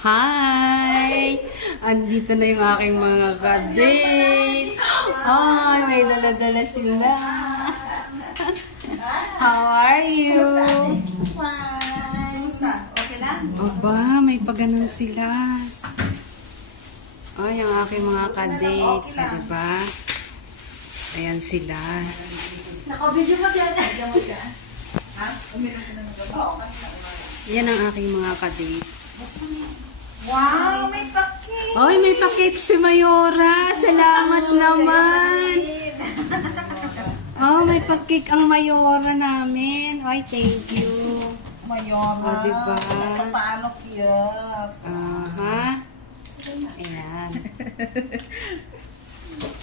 Hi! Andito na yung aking mga kadate. Ay, may dala-dala sila. How are you? Fine. Okay lang? Aba, may paganon sila. Ay, ang aking mga kadate. Okay lang. Diba? Ayan sila. Naka-video mo siya. Ha? Uminom ka na ng gaba? Oo, Yan ang aking mga kadate. wow, may pakit. Ay, may pa-cake si Mayora. Salamat naman. Oh, may pa-cake ang Mayora namin. Ay, thank you. Mayora. Oh, diba? Paano cute? Aha. Ayan.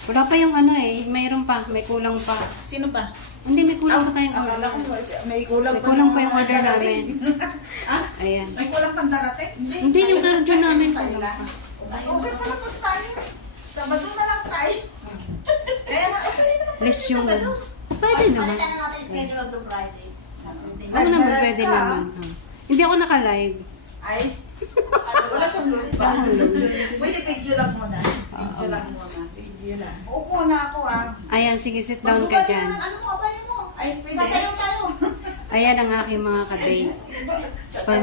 Wala pa yung ano eh. Mayroon pa. May kulang pa. Sino pa? Hindi, may kulang pa tayong Akala order. ko may kulang May kulang pa yung order namin. Ah? Ayan. May kulang pang darating? Hindi, yung order namin Tayo kulang lang. pa. Mas okay pala po tayo. Sabado na lang tayo. Kaya na, okay naman tayo Less yung... Sabado. Pwede naman. Palitan na natin yung schedule of the Friday. Oo naman, pwede naman. Hindi ako naka-live. Ay, wala siyang load ba? Pwede video lang muna. Video lang muna. Video lang. Upo na ako Ayan, sige, sit down ka Magbuka dyan. na ng ano mo, abay mo. Ay, pwede. Sasayaw tayo. Ayan ang aking mga kadate. For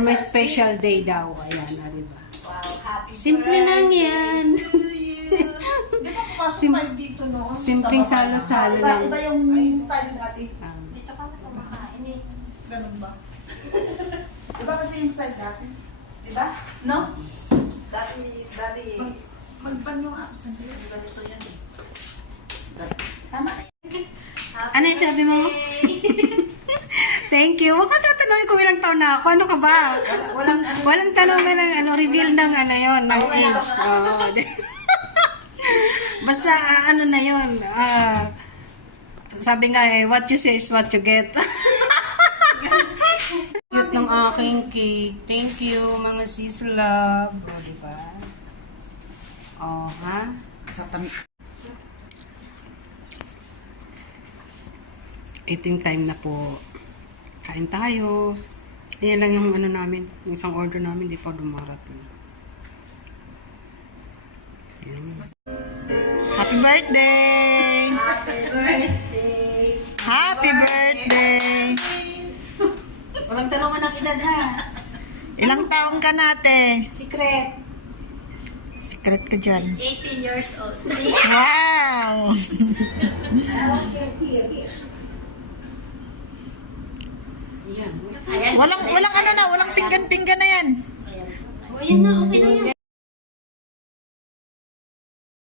my special day daw. Ayan, diba? Wow, happy Simple lang yan. to you. Di ba pumasok tayo dito noon? Simpleng Sa baba salo-salo Iba- lang. Iba yung style dati. Dito ka na kumakain eh. Ganun ba? Iba kasi yung style dati. Diba? No? Dati. Magbanyo nga. Sandali. Ganito yan eh. Tama na. Ano yung sabi mo? Thank you. Huwag mo tatanungin kung ilang taon na ako. Ano ka ba? Walang ano. Walang tanongan ng reveal ng ano yon, ng age. Oo. Basta ano na yon. Sabi nga eh, what you say is what you get. Cute ng aking cake. Thank you, mga sis love. O, diba? Oh, ha? Sa tami. Eating time na po. Kain tayo. Ayan lang yung ano namin. Yung isang order namin, di pa dumarating. Ayan. Happy birthday! Happy birthday. Happy birthday! Walang tanungan ng edad ha. Ilang taong ka nate? Secret. Secret ka dyan. 18 years old. Wow! Ayan. Walang ano na, walang pinggan-pinggan na yan. O, ayan na, okay na yan.